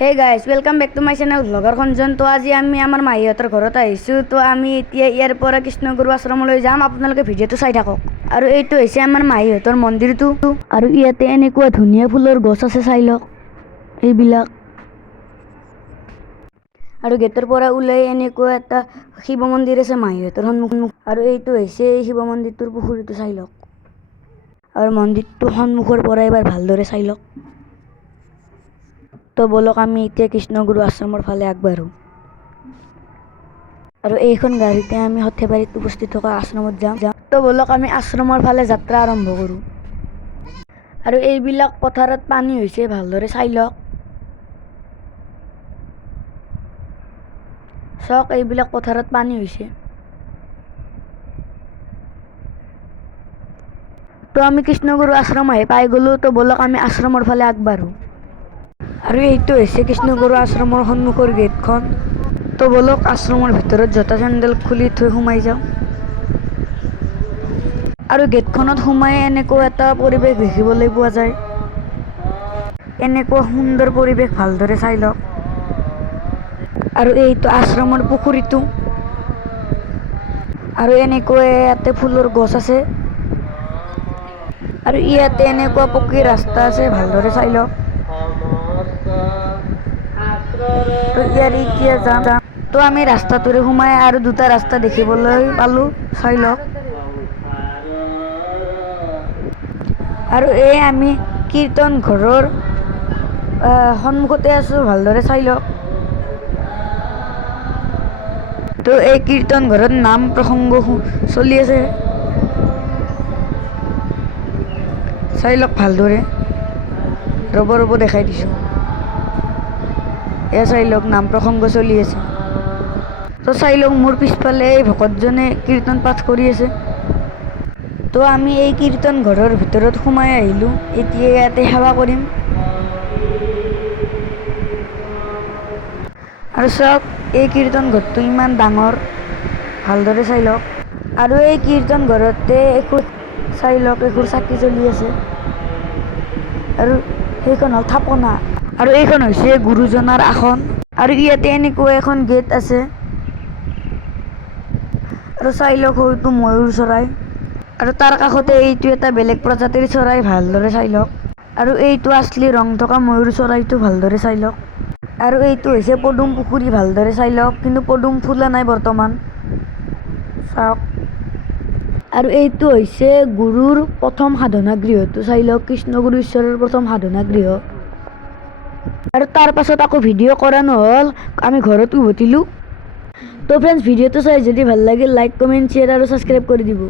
হে guys welcome back to my channel vlogger Khanjan. তো আজি আমি আমাৰ মাহীহঁতৰ ঘৰত আহিছোঁ। তো আমি এতিয়া ইয়াৰ পৰা কৃষ্ণগুৰু আশ্ৰমলৈ যাম। আপোনালোকে ভিডিঅ'টো চাই থাকক। আৰু এইটো হৈছে আমাৰ মাহীহঁতৰ মন্দিৰটো। আৰু ইয়াতে এনেকুৱা ধুনীয়া ফুলৰ গছ আছে, চাই লওক এইবিলাক। আৰু গেটৰ পৰা ওলাই এনেকুৱা এটা শিৱ মন্দিৰ আছে মাহীহঁতৰ সন্মুখ। আৰু এইটো হৈছে শিৱ মন্দিৰটোৰ পুখুৰীটো, চাই লওক। আৰু মন্দিৰটো সন্মুখৰ পৰা এবাৰ ভালদৰে চাই লওক। তো বলক আমি এতিয়া কৃষ্ণগুৰু আশ্ৰমৰ ফালে আগবাঢ়ো। আৰু এইখন গাড়ীতে আমি সৰ্থেবাৰীত উপস্থিত থকা আশ্ৰমত যাম। তো বলক আমি আশ্ৰমৰ ফালে যাত্ৰা আৰম্ভ কৰোঁ। আৰু এইবিলাক পথাৰত পানী হৈছে, ভালদৰে চাই লওক। চাওক এইবিলাক পথাৰত পানী হৈছে। তো আমি কৃষ্ণগুৰু আশ্ৰম আহি পাই গ'লোঁ। তো বলক আমি আশ্ৰমৰ ফালে আগবাঢ়ো। আৰু এইটো হৈছে কৃষ্ণগুৰু আশ্ৰমৰ সন্মুখৰ গেটখন। তো বলক আশ্ৰমৰ ভিতৰত জোতা চেণ্ডেল খুলি থৈ সোমাই যাওঁ। আৰু গেটখনত সোমাই এনেকুৱা এটা পৰিৱেশ দেখিবলৈ পোৱা যায়। এনেকুৱা সুন্দৰ পৰিৱেশ ভালদৰে চাই লওক। আৰু এইটো আশ্ৰমৰ পুখুৰীটো। আৰু এনেকুৱা ইয়াতে ফুলৰ গছ আছে। আৰু ইয়াতে এনেকুৱা পকী ৰাস্তা আছে, ভালদৰে চাই লওক। তো ইয়াৰ এতিয়া যাম। তো আমি ৰাস্তাটোৰে সোমাই আৰু দুটা ৰাস্তা দেখিবলৈ পালোঁ, চাই লওক। আৰু এই আমি কীৰ্তন ঘৰৰ সন্মুখতে আছোঁ, ভালদৰে চাই লওক। তো এই কীৰ্তন ঘৰত নাম প্ৰসংগ চলি আছে, চাই লওক ভালদৰে। ৰ'ব দেখাই দিছোঁ। এয়া চাই লওক, নাম প্ৰসংগ চলি আছে। তো চাই লওক মোৰ পিছফালে এই ভকতজনে কীৰ্তন পাঠ কৰি আছে। তো আমি এই কীৰ্তন ঘৰৰ ভিতৰত সোমাই আহিলোঁ। এতিয়া ইয়াতে সেৱা কৰিম। আৰু চাওক এই কীৰ্তন ঘৰটো ইমান ডাঙৰ, ভালদৰে চাই লওক। আৰু এই কীৰ্তন ঘৰতে চাই লওক এখোৰ চাকি জ্বলি আছে। আৰু সেইখন হ'ল থাপনা। আৰু এইখন হৈছে গুৰুজনাৰ আসন। আৰু ইয়াতে এনেকুৱা এখন গেট আছে। আৰু চাই লওক হয়তো ময়ূৰ চৰাই। আৰু তাৰ কাষতে এইটো এটা বেলেগ প্ৰজাতিৰ চৰাই, ভালদৰে চাই লওক। আৰু এইটো আচলি ৰং থকা ময়ূৰ চৰাইটো, ভালদৰে চাই লওক। আৰু এইটো হৈছে পদুম পুখুৰী, ভালদৰে চাই লওক। কিন্তু পদুম ফুলা নাই বৰ্তমান, চাওক। আৰু এইটো হৈছে গুৰুৰ প্ৰথম সাধনা গৃহটো, চাই লওক। কৃষ্ণগুৰু ঈশ্বৰৰ প্ৰথম সাধনা গৃহ। আৰু তাৰ পাছত আকৌ ভিডিঅ' কৰা নহ'ল, আমি ঘৰত উভতিলোঁ। তো ফ্ৰেণ্ডছ, ভিডিঅ'টো চাই যদি ভাল লাগিল লাইক, কমেণ্ট, শ্বেয়াৰ আৰু ছাবস্ক্ৰাইব কৰি দিব।